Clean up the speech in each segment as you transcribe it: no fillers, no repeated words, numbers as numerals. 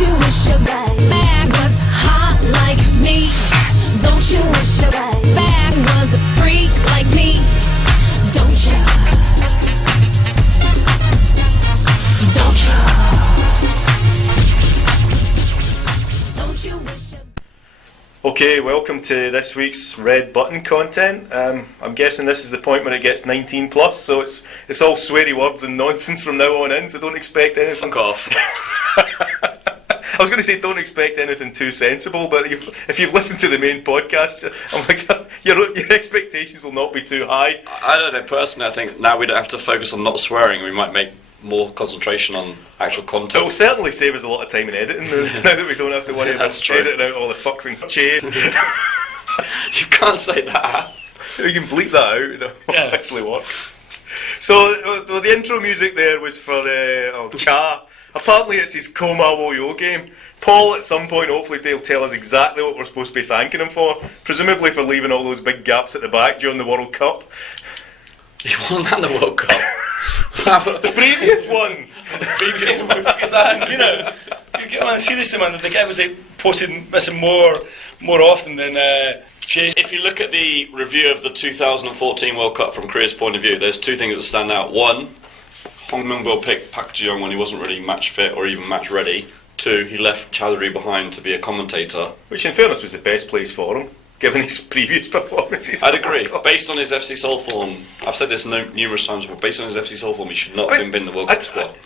you wish your bag was hot like me? Don't you wish your bag was a freak like me? Don't you? Don't you? Don't you wish your... Okay, welcome to this week's Red Button content. I'm guessing this is the point when it gets 19 plus, so it's all sweary words and nonsense from now on in, so don't expect anything. Fuck off. I was going to say don't expect anything too sensible, but if you've listened to the main podcast, I'm like, your expectations will not be too high. I don't know, personally, I think now we don't have to focus on not swearing, we might make more concentration on actual content. It will certainly save us a lot of time in editing now that we don't have to worry about editing out all the fucks and chase. You can't say that. You can bleep that out, it'll actually work. So the intro music there was for Cha. Apparently it's his Koma Wo Yo game. Paul, at some point, hopefully they'll tell us exactly what we're supposed to be thanking him for. Presumably for leaving all those big gaps at the back during the World Cup. He won that in the World Cup. The previous one! The previous one, because you know, you get on seriously, man, the guy was posting missing more often than Chase. If you look at the review of the 2014 World Cup from Korea's point of view, there's two things that stand out. One, Hong Myung-bo picked Park Ji-young when he wasn't really match fit or even match ready. Two, he left Chowdhury behind to be a commentator. Which in fairness was the best place for him, given his previous performances. I'd agree. Based on his FC Seoul form, I've said this numerous times before, based on his FC Seoul form, he should not have been in the World Cup squad.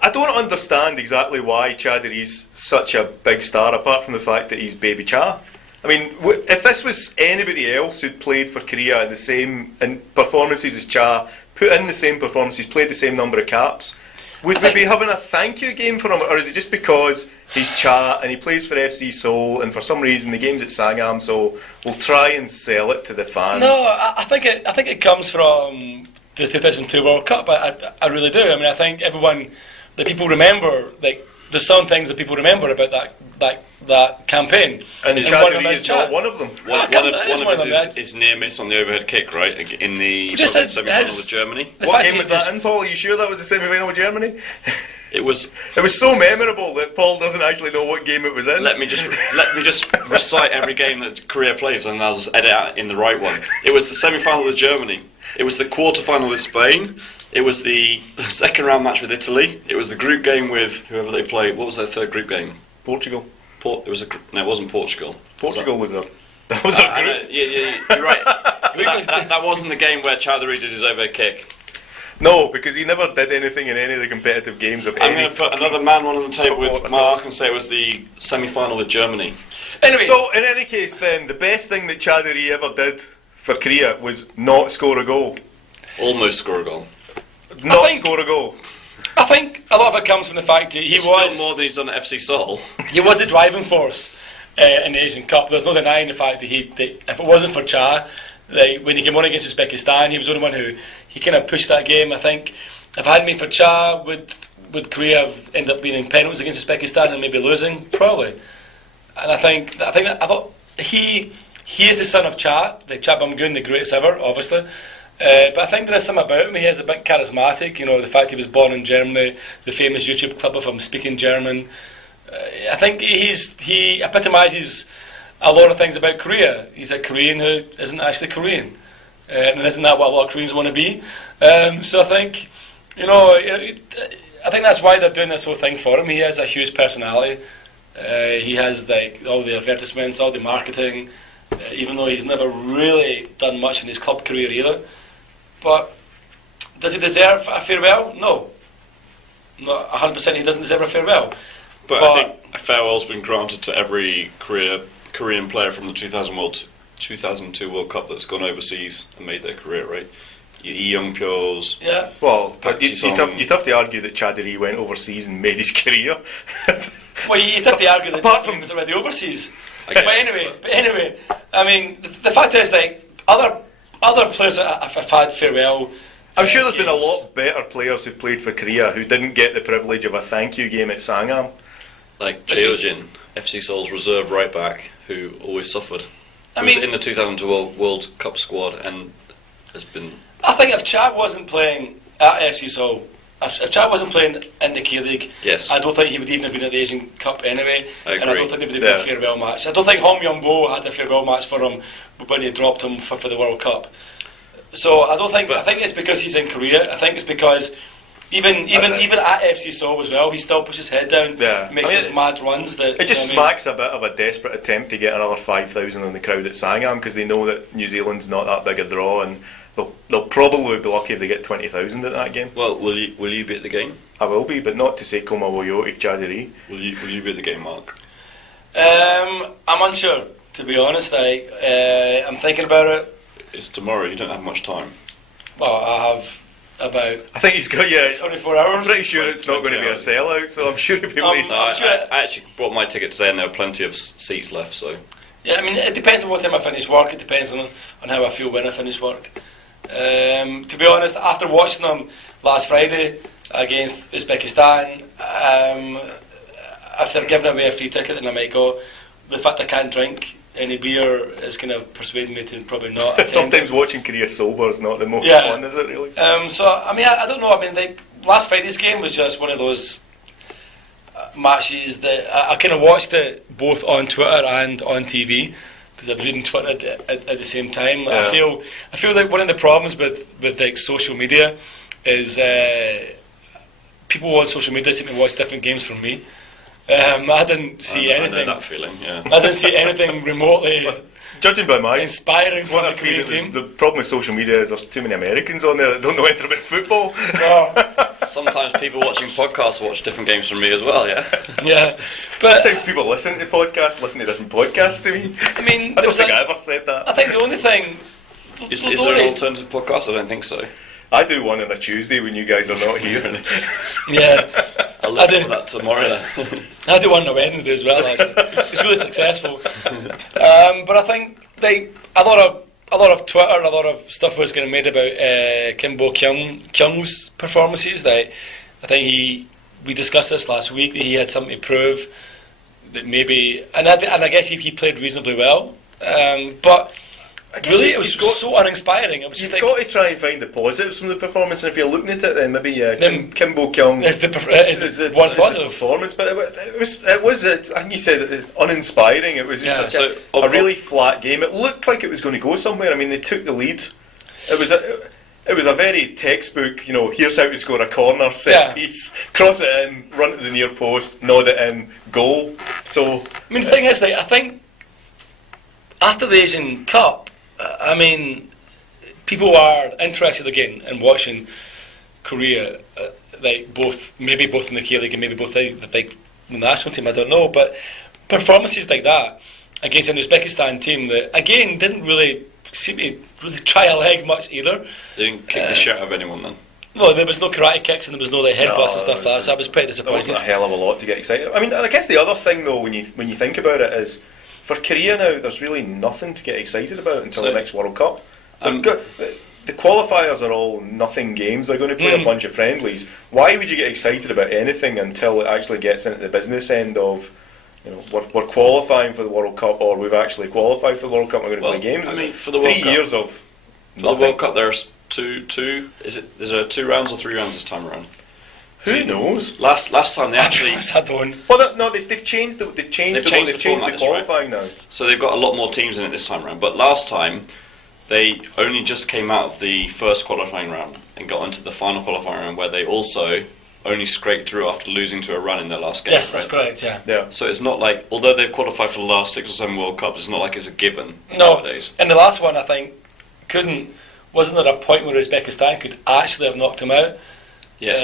I don't understand exactly why Chowdhury's such a big star, apart from the fact that he's Baby Cha. I mean, if this was anybody else who'd played for Korea in the same performances as Cha, put in the same performances, played the same number of caps, would we be having a thank you game for him, or is it just because he's Cha and he plays for FC Seoul and for some reason the game's at Sangam, so we'll try and sell it to the fans? No, I think it comes from the 2002 World Cup. I really do. I mean, I think that people remember, like, there's some things that people remember about that campaign. And Chowdhury is not one of them. One of his is near miss on the overhead kick, right, in the semi-final with Germany. What game was that in, Paul? Are you sure that was the semi-final with Germany? It was so memorable that Paul doesn't actually know what game it was in. Let me just recite every game that Korea plays, and I'll just edit out in the right one. It was the semi-final with Germany. It was the quarter-final with Spain. It was the second round match with Italy. It was the group game with whoever they played. What was their third group game? Portugal. It wasn't Portugal. Portugal was their group. Yeah, you're right. that wasn't the game where Chowdhury did his overhead kick. No, because he never did anything in any of the competitive games of I'm going to put another man one on the table with Mark and say it was the semi-final with Germany. Anyway, so in any case then, the best thing that Chowdhury ever did for Korea was not score a goal. Almost score a goal. Score a goal. I think a lot of it comes from the fact that he was still more than he's done at FC Seoul. He was a driving force in the Asian Cup. There's no denying the fact that if it wasn't for Cha, when he came on against Uzbekistan, he was the only one who he kind of pushed that game. I think if it hadn't been for Cha, would Korea have ended up being in penalties against Uzbekistan and maybe losing? Probably. And I thought he is the son of Cha, the Cha Bum-gun, the greatest ever, obviously. But I think there is something about him. He is a bit charismatic. You know, the fact he was born in Germany, the famous YouTube clip of him speaking German. I think he epitomises a lot of things about Korea. He's a Korean who isn't actually Korean, and isn't that what a lot of Koreans want to be? So I think, I think that's why they're doing this whole thing for him. He has a huge personality. He has all the advertisements, all the marketing. Even though he's never really done much in his club career either. But does he deserve a farewell? No. Not 100% he doesn't deserve a farewell. But I think a farewell's been granted to every Korean player from the 2002 World Cup that's gone overseas and made their career, right? Lee Young-pyo's. Yeah. Well, you'd have to argue that Chowdhury went overseas and made his career. Well, you'd have to argue that apart from he was already overseas. But anyway, I mean, the fact is, other players that have had farewell. I'm sure there's been a lot better players who played for Korea who didn't get the privilege of a thank you game at Sangam. Like Jeojin, FC Seoul's reserve right back, who always suffered. He was in the 2012 World Cup squad and has been. I think if Cha wasn't playing at FC Seoul, if Chad wasn't playing in the K-League, Yes. I don't think he would even have been at the Asian Cup anyway. I And I agree. don't think there would have been a farewell match. I don't think Hong Myung-bo had a farewell match for him when he dropped him for the World Cup. So I don't think. I think it's because he's in Korea. I think it's because even at FC Seoul as well, he still puts his head down, makes those mad runs. It just smacks a bit of a desperate attempt to get another 5,000 in the crowd at Sangam, because they know that New Zealand's not that big a draw, and they'll probably be lucky if they get 20,000 at that game. Well, will you be at the game? I will be, but not to say Koma Woyo Chadiri. Will you be at the game, Mark? I'm unsure, to be honest. I'm thinking about it. It's tomorrow. You don't have much time. Well, I have about I think he's got 24 hours. I'm pretty sure it's not going to be a sellout, so I'm sure he'll be able to. No, I actually bought my ticket today, and there were plenty of seats left. So Yeah, I mean, it depends on what time I finish work. It depends on how I feel when I finish work. To be honest, after watching them last Friday against Uzbekistan, if they're giving away a free ticket, then I might go. The fact I can't drink any beer is kind of persuading me to probably not attend. Sometimes watching Korea sober is not the most Yeah. fun, is it really? So, I mean, I don't know. I mean, last Friday's game was just one of those matches that I kind of watched it both on Twitter and on TV, because I was reading Twitter at the same time. Yeah. I feel like one of the problems with like social media is people on social media seem to watch different games from me. I didn't see anything. I know that feeling. Yeah. I didn't see anything remotely Judging by my inspiring from what the I feel Korean team. the problem with social media is there's too many Americans on there that don't know anything about football. No. Sometimes people watching podcasts watch different games from me as well. Yeah. Yeah, but Sometimes people listen to podcasts, listen to different podcasts to me. I mean, I don't think I ever said I that. think the only thing. Is there an alternative podcast? I don't think so. I do one on a Tuesday when you guys are not here. Yeah. I'll look I do. for that tomorrow. I do one on a Wednesday as well. Actually, it's really successful. But I think a lot of Twitter, a lot of stuff was getting made about Kim Bo Kyung's performances. That I think we discussed this last week, that he had something to prove. That maybe, and I guess he played reasonably well. But really, it was so uninspiring. It was just You've like, got to try and find the positives from the performance, and if you're looking at it, then maybe Kim Bo Kyung is the one positive. performance, but it was I think you said it, uninspiring. It was just such a really flat game. It looked like it was going to go somewhere. I mean, they took the lead. It was a very textbook. Here's how to score a corner, set piece, cross it in, run to the near post, nod it in, goal. So I mean, the thing is, like, I think after the Asian Cup, I mean, people are interested again in watching Korea, maybe both in the K-League and maybe both the big national team, I don't know, but performances like that against an Uzbekistan team that, again, didn't really seem to really try a leg much either. They didn't kick the shit out of anyone then. No, there was no karate kicks and there was no like headbutts and stuff like that, so I was pretty that disappointed. wasn't a hell of a lot to get excited. I mean, I guess the other thing though, when you think about it, is for Korea now, there's really nothing to get excited about until the next World Cup. The qualifiers are all nothing games. They're going to play a bunch of friendlies. Why would you get excited about anything until it actually gets into the business end of, we're qualifying for the World Cup, or we've actually qualified for the World Cup, we're going to play games. I mean, for the World 3 Cup, years of for the World Cup, there's two. Is there 2 rounds or 3 rounds this time around? Who knows? Last time they actually. I don't. Well, no, they've changed the format, qualifying now. So they've got a lot more teams in it this time around. But last time, they only just came out of the first qualifying round and got into the final qualifying round, where they also only scraped through after losing to Iran in their last game. Yes, that's correct. Yeah. So it's not like, although they've qualified for the last 6 or 7 World Cups, it's not like it's a given No. nowadays. And the last one, I think, wasn't there a point where Uzbekistan could actually have knocked them out? Yes.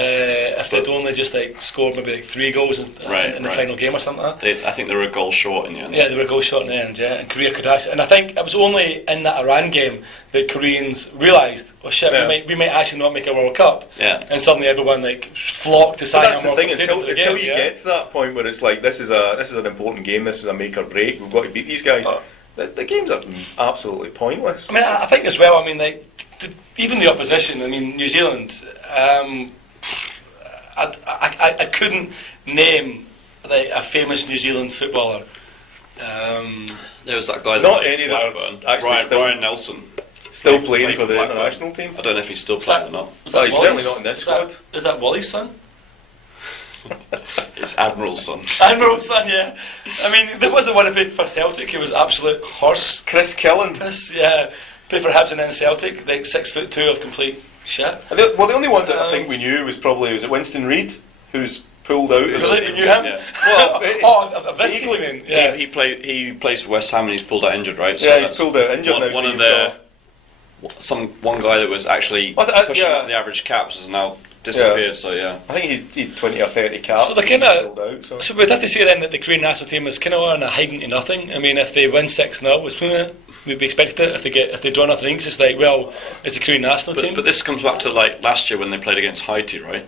If they'd only just scored maybe 3 goals in the final game or something like that. I think they were a goal short in the end. Yeah, they were a goal short in the end, yeah. And Korea could actually, and I think it was only in that Iran game that Koreans realised, oh shit, we might actually not make a World Cup. Yeah. And suddenly everyone flocked to But sign that's a the World thing. Cup stadium Until for the game, you get to that point where it's like this is an important game. This is a make or break. We've got to beat these guys. The games are absolutely pointless. I mean, I think as well. I mean, even the opposition. I mean, New Zealand. I couldn't name a famous New Zealand footballer. There was that guy. Not any that are actually Ryan Nelson. Still playing for the international team. I don't know if he's still playing or not. Well, he's certainly not in this squad. Is that Wally's son? It's Admiral's son. Admiral's son, yeah. I mean, there was the one who played for Celtic who was absolute horse. Chris Killen. Yeah, played for Hibs and then Celtic, like 6'2" of complete shit. Well, the only one that I think we knew was Winston Reid, who's pulled out. Really? You knew him? Yeah. Well, of this team, yeah. He plays for West Ham and he's pulled out injured, right? So yeah, he's pulled out injured now. One guy that was actually pushing up the average caps has now disappeared. So yeah, I think he 20 or 30 caps. So they're kind of. So we'd have to say then that the Korean national team is kind of on a hiding to nothing. I mean, if they win 6-0, we'd be expected it. If they draw nothing, it's just like, well, it's the Korean national team. But this comes back to like last year when they played against Haiti, right?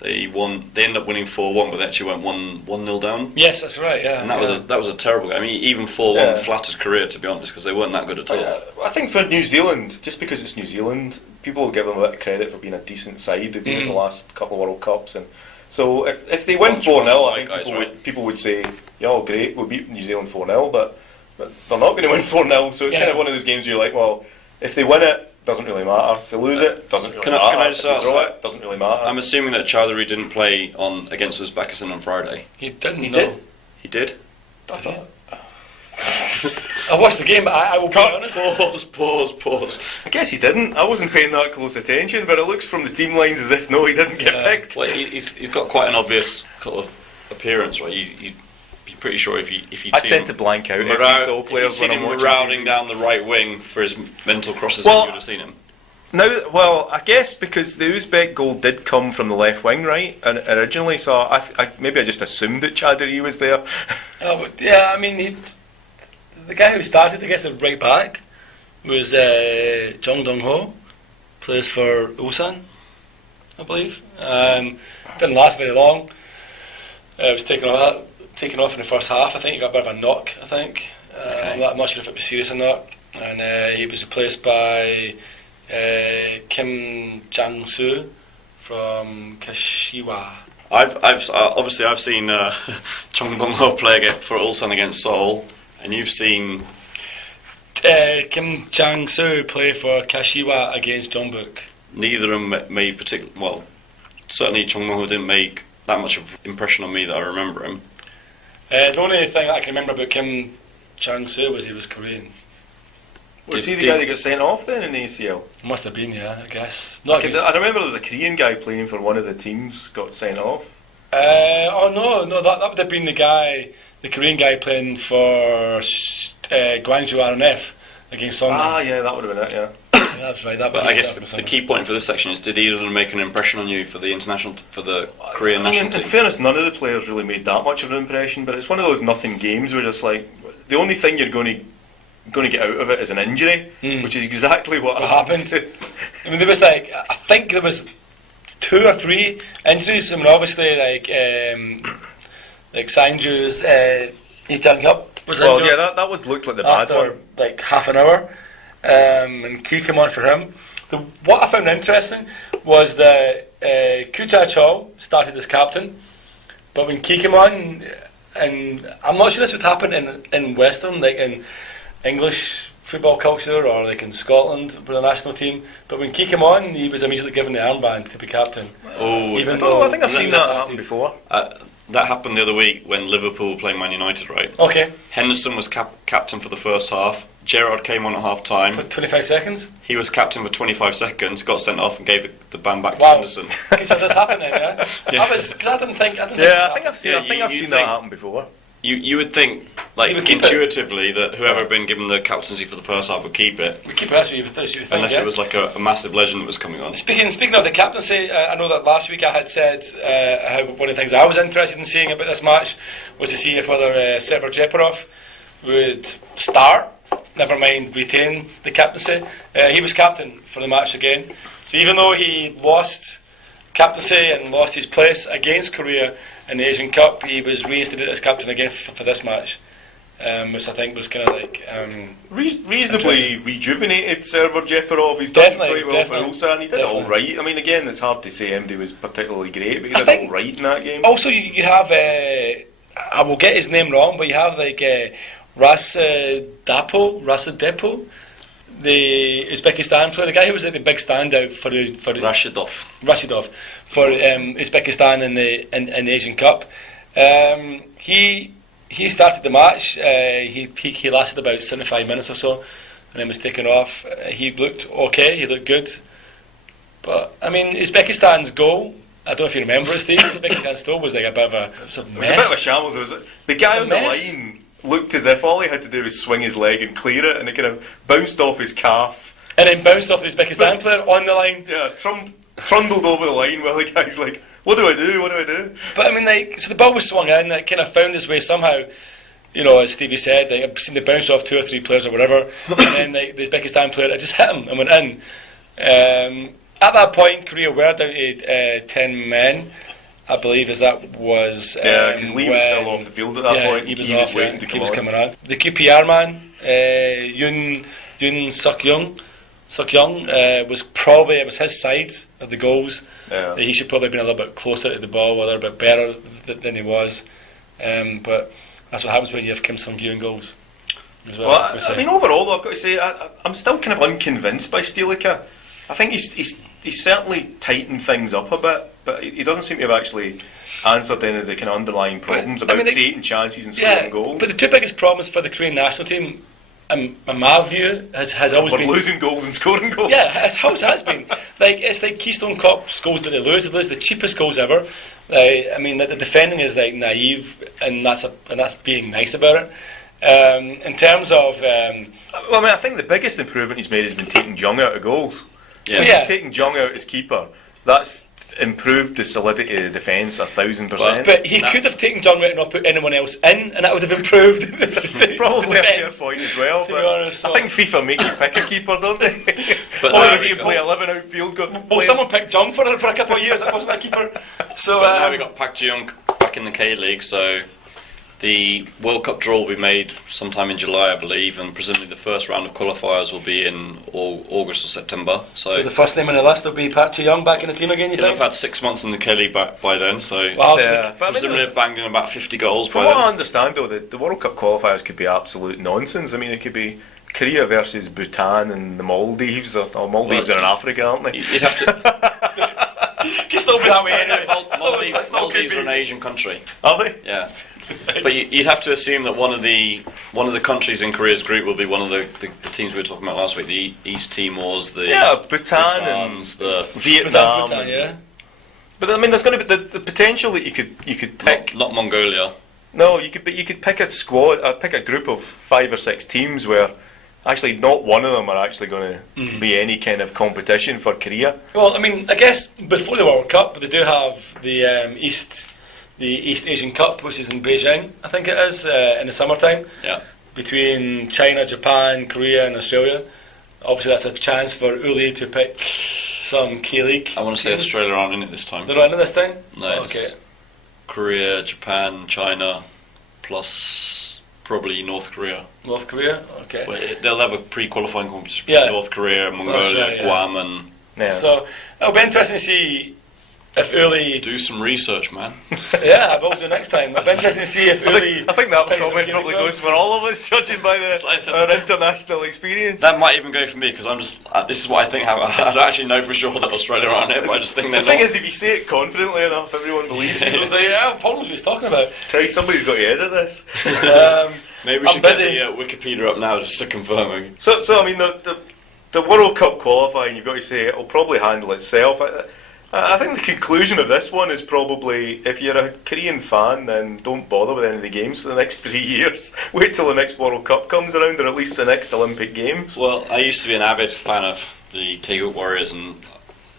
They ended up winning 4-1, but they actually went 1-0 down. Yes, that's right. Yeah, and that was a terrible game. I mean, even 4-1 flattered Korea, to be honest, because they weren't that good at all. I think for New Zealand, just because it's New Zealand, people will give them a bit of credit for being a decent side. They've been in the last couple of World Cups, and so if they win 4-0, I think people would say, "Yeah, great, we'll beat New Zealand 4-0," but they're not going to win 4-0. So it's kind of one of those games where you're like, well, if they win it, doesn't really matter. If they lose it, doesn't really matter. Can I just ask it, doesn't really matter. I'm assuming that Chowdhury didn't play against Uzbekistan on Friday. He didn't. He did. I thought. I watched the game, but I will be honest. Pause. I guess he didn't. I wasn't paying that close attention, but it looks from the team lines as if no, he didn't get picked. Well, he's got quite an obvious kind of appearance, right? You'd be pretty sure if you I tend to blank out FC players when I'm watching. Marauding down the right wing for his mental crosses, you would have seen him. Now, I guess because the Uzbek goal did come from the left wing, right, and originally, so I maybe I just assumed that Chowdhury was there. I mean, the guy who started, I guess, at right back was Jong Dong-ho, plays for Ulsan, I believe. Didn't last very long. It was taken off in the first half. I think he got a bit of a knock, I think. Okay. I'm not sure if it was serious or not. And he was replaced by Kim Jang-soo from Kashiwa. I've seen Chong Dong-ho play for Ulsan against Seoul, and you've seen Kim Jang-soo play for Kashiwa against Jeonbuk. Neither of them made particular. Well, certainly Chong Dong-ho didn't make that much of an impression on me that I remember him. The only thing I can remember about Kim Jang-soo was he was Korean. Was he the guy that got sent off then in the ACL? Must have been, yeah, I guess. I remember there was a Korean guy playing for one of the teams got sent off. No, that would have been the Korean guy playing for Gwangju RNF against Sangam. Ah, yeah, that would have been it, yeah. That's right. But I guess the key point for this section is: did either of them make an impression on you for the Korean national team? In fairness, none of the players really made that much of an impression. But it's one of those nothing games where just like the only thing you're going to get out of it is an injury, which is exactly what happened. I mean, there was I think there was 2 or 3 injuries. I mean, obviously like Sangju's Lee Jung-hyuk was injured. Well, yeah, that looked like the bad one. Like half an hour. And Key came on for him. What I found interesting was that Kucha Chol started as captain, but when Key came on, and I'm not sure this would happen in Western, like in English football culture or like in Scotland for the national team, but when Key came on, he was immediately given the armband to be captain. I think I've seen that happen before. That happened the other week when Liverpool were playing Man United, right? Okay. Henderson was captain for the first half. Gerrard came on at half time. For 25 seconds? He was captain for 25 seconds, got sent off and gave the band back to Henderson. Okay, so this happened then, yeah? Yeah. I didn't think I think I've seen that happen before. You would think, like, intuitively, that whoever had been given the captaincy for the first half would keep it. Would keep it, that's what you would think. Unless it was like a massive legend that was coming on. Speaking of the captaincy, I know that last week I had said how one of the things I was interested in seeing about this match was to see if whether Sever Jeparov would start, never mind retain the captaincy. He was captain for the match again. So even though he lost captaincy and lost his place against Korea in the Asian Cup, he was reinstated as captain again for this match, which I think was kind of like reasonably rejuvenated. Server Jeparov, he's done quite well for Ulsan. He did all right. I mean, again, it's hard to say MD was particularly great, but he did all right in that game. Also, you have I will get his name wrong, but you have like Rasa Depo. the Uzbekistan player, the guy who was like the big standout for Rashidov. For Uzbekistan in the Asian Cup. He started the match. He lasted about 75 minutes or so, and then was taken off. He looked okay. He looked good. But I mean, Uzbekistan's goal, I don't know if you remember it, Steve. Uzbekistan's goal was like a bit of a mess. It was a bit of a shambles. The guy on the line looked as if all he had to do was swing his leg and clear it, and it kind of bounced off his calf. And then bounced off the Uzbekistan player on the line. Yeah, trundled over the line while the guy's like, what do I do? But I mean, like, so the ball was swung in, it kind of found its way somehow. You know, as Stevie said, like, I've seen it bounce off 2 or 3 players or whatever, and then like, the Uzbekistan player, it just hit him and went in. At that point, Korea were down to 10 men, I believe, as that was. Yeah, because Lee was still off the field at that point. He was waiting to come on. coming on. The QPR man, Yoon Suk Young, was probably, it was his side of the goals. Yeah. He should probably have been a little bit closer to the ball, a little bit better than he was. But that's what happens when you have Kim Sung-gyu in goals. Well, I mean, overall, though, I've got to say, I'm still kind of unconvinced by Stilica. I think he's certainly tightened things up a bit, but he doesn't seem to have actually answered any of the kind of underlying problems about creating chances and scoring goals. But the 2 biggest problems for the Korean national team, in my view, has always been losing goals and scoring goals. Yeah, it always has been. Like, it's like Keystone Cup goals that they lose. They lose the cheapest goals ever. I mean, the defending is like naive, and that's being nice about it. In terms of, well, I mean, I think the biggest improvement he's made has been taking Jung out of goals. Yeah. He's taking Jung out as keeper. That's improved the solidity of the defence 1,000%. But he could have taken Jung out and not put anyone else in, and that would have improved. Probably a fair point as well. But honest, I think FIFA make you pick a keeper, don't they? But or if you play 11 outfield. Well, someone picked Jung for a couple of years. That wasn't a keeper. So now we got Park Ji-young back in the K-League. So the World Cup draw will be made sometime in July, I believe, and presumably the first round of qualifiers will be in August or September. So the first name on the list will be Park Ji-young back in the team again, you think? He'll have had 6 months in the K-League by then, so presumably they've banged in about 50 goals by then. From what I understand, though, the World Cup qualifiers could be absolute nonsense. I mean, it could be Korea versus Bhutan and the Maldives, or Maldives are in Africa, aren't they? You'd have to... Could still be that way anyway. Maldives are an Asian country. Are they? Yeah. But you'd have to assume that one of the countries in Korea's group will be one of the teams we were talking about last week, the East Timors, Bhutan and the Vietnam. Bhutan, But I mean, there's going to be the potential that you could pick. Not Mongolia. No, you could pick a squad, pick a group of 5 or 6 teams where actually not one of them are actually going to be any kind of competition for Korea. Well, I mean, I guess before the World Cup, they do have the East Asian Cup, which is in Beijing, I think it is, in the summertime. Yeah. Between China, Japan, Korea, and Australia. Obviously, that's a chance for Uli to pick some K-League. I want to say Australia aren't in it this time. They're not in it this time? No, okay. It's Korea, Japan, China, plus probably North Korea. North Korea? Okay. Well, they'll have a pre-qualifying competition between North Korea, Mongolia, Guam, and... Yeah. So, it'll be interesting to see if Uli... Do some research, man. Yeah, I will do next time. It'll be interesting to see if Uli... I think that comment probably goes for all of us, judging by our international experience. That might even go for me, because I'm just... this is what I think. I don't actually know for sure that Australia aren't in it, but I just think they're not. The thing is, if you say it confidently enough, everyone believes you. It's like, Paul knows what he's talking about. Christ, somebody's got to edit this. Maybe we should get the Wikipedia up now just to confirm. So I mean, the World Cup qualifying, you've got to say, it'll probably handle itself. I think the conclusion of this one is probably, if you're a Korean fan, then don't bother with any of the games for the next 3 years. Wait till the next World Cup comes around, or at least the next Olympic Games. Well, I used to be an avid fan of the Taeguk Warriors, and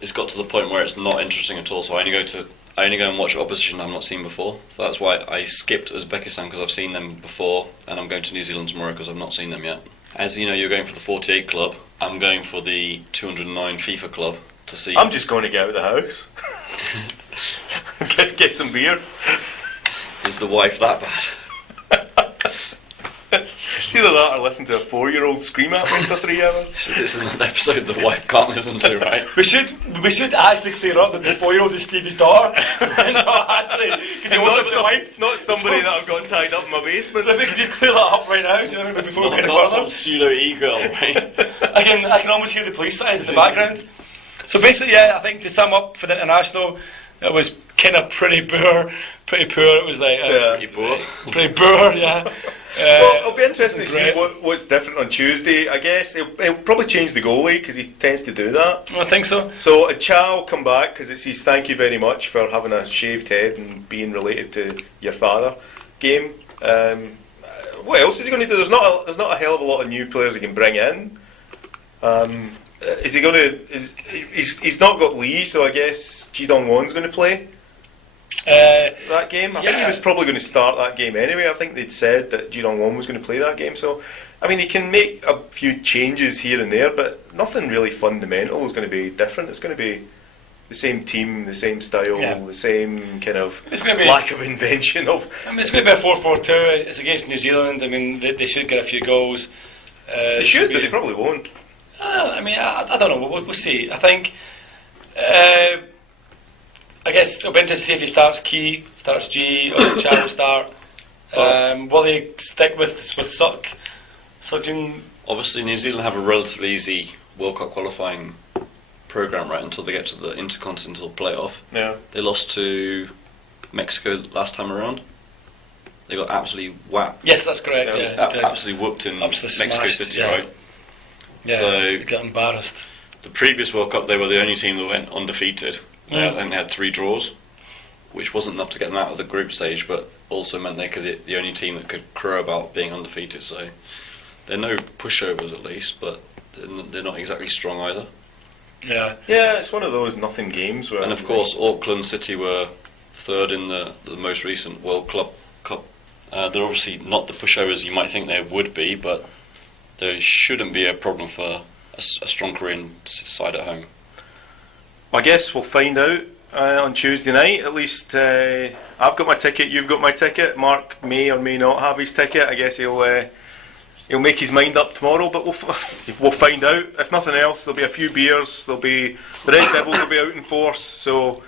it's got to the point where it's not interesting at all. So I only go and watch opposition I've not seen before. So that's why I skipped Uzbekistan, because I've seen them before, and I'm going to New Zealand tomorrow because I've not seen them yet. As you know, you're going for the 48 club. I'm going for the 209 FIFA club. To see. I'm just going to get out of the house. get some beers. Is the wife that bad? It's either that or listen to a 4-year-old scream at me for 3 hours. This is an episode the wife can't listen to, right? We should actually clear up that the 4-year-old is Stevie's daughter. No, actually, because he And wants the wife. not somebody that I've got tied up in my basement. So if we could just clear that up right now, do you know what I mean, before we Not, get any not further. some pseudo e-girl, right? I can almost hear the police signs in the background. So basically, yeah, I think to sum up for the international, it was kind of pretty poor. It was like Pretty poor. pretty poor, yeah. Well, it'll be interesting to see great. what's different on Tuesday. I guess he'll probably change the goalie because he tends to do that. I think so. So Cha will come back because it's his thank you very much for having a shaved head and being related to your father game. What else is he going to do? There's not a hell of a lot of new players he can bring in. Is he going to? He's not got Lee, so I guess Ji Dong Won's going to play that game. I think he was probably going to start that game anyway. I think they'd said that Ji Dong Won was going to play that game. So, I mean, he can make a few changes here and there, but nothing really fundamental is going to be different. It's going to be the same team, the same style, the same kind of lack of invention of. I mean, it's going to be a 4-4-2. It's against New Zealand. I mean, they should get a few goals. They should, but they probably won't. I mean, I don't know. We'll see. I think. I guess it'll be interesting to see if he starts Key, starts G, or Cha will start. Will they stick with Sucking? Obviously, New Zealand have a relatively easy World Cup qualifying program, right, until they get to the Intercontinental playoff. Yeah. They lost to Mexico last time around. They got absolutely whacked. Yes, that's correct. Yeah, absolutely whooped in Absolutely Mexico smashed, City, yeah. right? Yeah, So they got embarrassed. the previous World Cup, they were the only team that went undefeated. They only had 3 draws, which wasn't enough to get them out of the group stage, but also meant they could the only team that could crow about being undefeated. So they're no pushovers at least, but they're not exactly strong either. Yeah. Yeah, it's one of those nothing games. Where And of course, Auckland City were 3rd in the most recent World Club Cup. They're obviously not the pushovers you might think they would be, but there shouldn't be a problem for a strong Korean side at home. I guess we'll find out on Tuesday night. At least I've got my ticket, you've got my ticket. Mark may or may not have his ticket. I guess he'll make his mind up tomorrow, but we'll find out. If nothing else, there'll be a few beers. The Red Devils will be out in force, so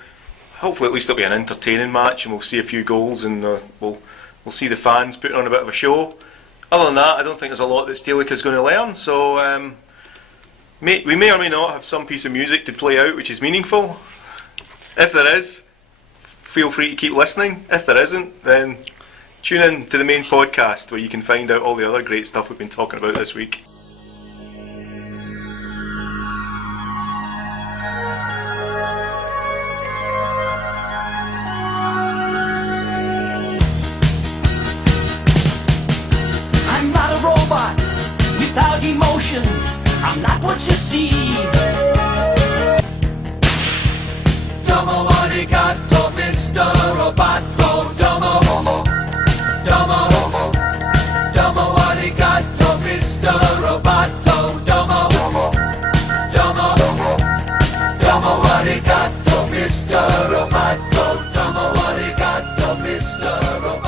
hopefully at least it'll be an entertaining match, and we'll see a few goals, and we'll see the fans putting on a bit of a show. Other than that, I don't think there's a lot that Stelica's going to learn. So we may or may not have some piece of music to play out which is meaningful. If there is, feel free to keep listening. If there isn't, then tune in to the main podcast where you can find out all the other great stuff we've been talking about this week. I'm not a robot without emotions. I'm not what you see. Domo arigato, Mr. Roboto. Domo, domo, domo arigato, Mr. Roboto. Domo, domo, domo arigato, Mr. Roboto. Domo arigato, Mr. Roboto.